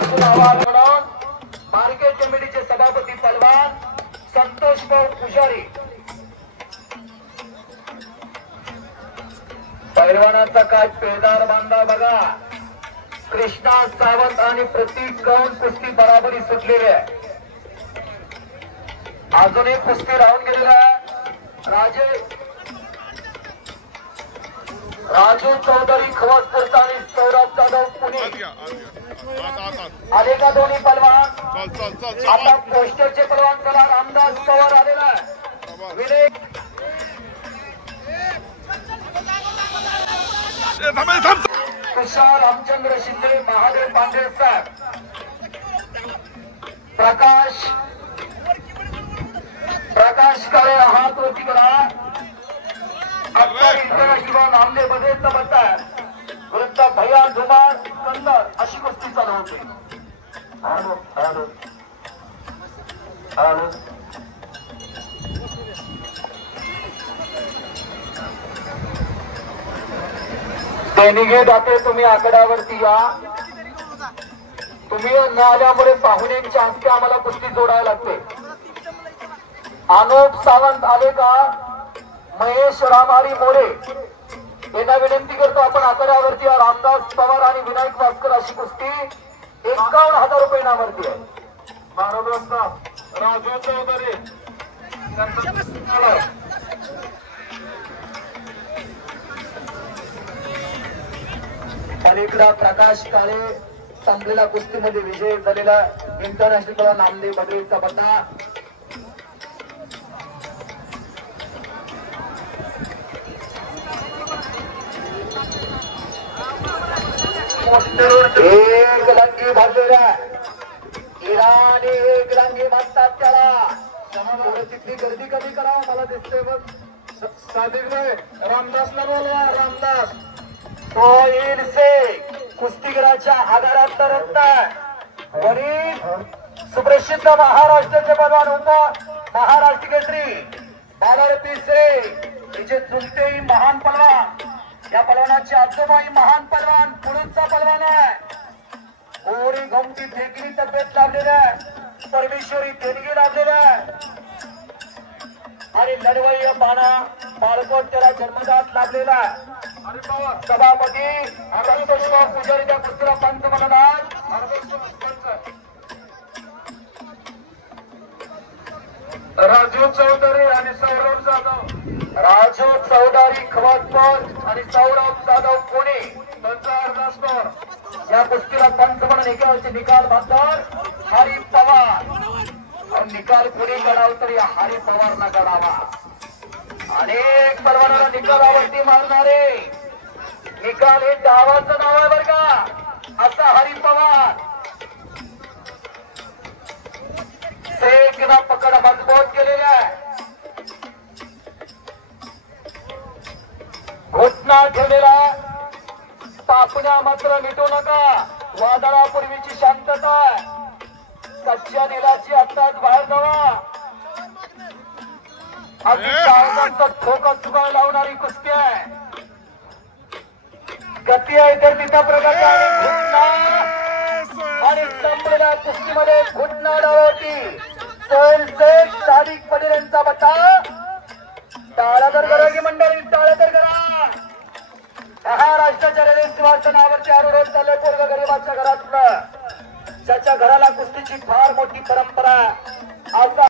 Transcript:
असून आवाज म्हणून मार्केट कमिटीचे सभापती पहलवान संतोष भाऊ पुजारी, पहलवानाचा काय पेदार बांधा बघा। कृष्णा सावंत आणि प्रतीक गौंड कुस्ती बराबरी सुटलेली आहे। अजूनही कुस्ती राहून गेलेला आहे। राजू चौधरी खवसपूरचा आणि सौरभ जाधव पुणे आले का दोन्ही पहलवान। आता पोस्टरचे पहलवान चला रामदास पवार आलेला आहे। विनय तुषार रामचंद्र शिंदे, महादेव पांढरे साहेब, प्रकाश काळे हात वरती करा। आता इंटरनॅशनल नामदे मध्ये तबतात विरुद्ध भैया धुमार सिकंदर अशी कुस्ती चालू होते। देणगी दाते तुम्ही आकड्यावरती या। तुम्ही न आल्यामुळे पाहुण्यांच्या हस्ते आम्हाला कुस्ती जोडायला लागते। अनुप सावंत आले का? महेश रामारी मोरे यांना विनंती करतो आपण आकड्यावरती या। रामदास पवार आणि विनायक भास्कर अशी कुस्ती 51,000 रुपये इनामवरती आहे। राजू चौधरी अलीकडा प्रकाश काळे संपलेल्या कुस्तीमध्ये विजय झालेला इंटरनॅशनल नामदेव बद्रीचा पत्ता। एक लंगी भरलेला इराणी, एक लंगी म्हणतात त्याला। तिथली गर्दी कमी करा, मला दिसते बघ सादिक रामदासला बोलवा। रामदास तो येईल से कुस्तीगराच्या आधारात तरत वरील सुप्रसिद्ध महाराष्ट्राचे पहलवान महाराष्ट्र केसरी बालारती से तिचे चुलतेही महान पहलवान, या पहलवानाचे आजोबाई महान पहलवान, पुढचा पहलवान आहे। कोरी घमटी फेकली तब्येत लाभलेला आहे, परमेश्वरी देणगी लाभलेला आहे आणि लढवय्य पाना बाळकोट त्याला जन्मदात लाभलेला आहे। सभापती संतोष पुजारीच्या पुत्र पंच मनोनाथ राजू चौधरी आणि सौरभ जाधव, राजू चौधरी खवसपूर आणि सौरभ जाधव पुणे या कुस्तीला पंच म्हणून एकावरचे निकाल मात्र हरी पवार। निकाल पुणे करावा तर या हरी पवार न करावा। अनेक पहलवानाला निकालावरती मारणारे निकाल हे डावाचं नाव आहे बर का। असा हरी पवार किंवा पकड मजबूत केलेल्या आहे, घोषणा ठेवलेला पापण्या मात्र मिटू नका। वादळापूर्वीची शांतता, कच्च्या दिलाची आत्ताच बाहेर जावा। ठोका चुकायला लावणारी कुस्ती आहे, गती आहे तर तिचा प्रकार आणि संपलेल्या कुस्तीमध्ये घुटना डावती सोहेल शेख, सादिक पटेल यांचा बता। टाळा तर करा की मंडळी, टाळा तर करा। महाराष्ट्राच्या रेल्वे सिंहासनावरती आरूढ चाललंय पोरग गरीबाच्या घरातलं, ज्याच्या घराला कुस्तीची फार मोठी परंपरा।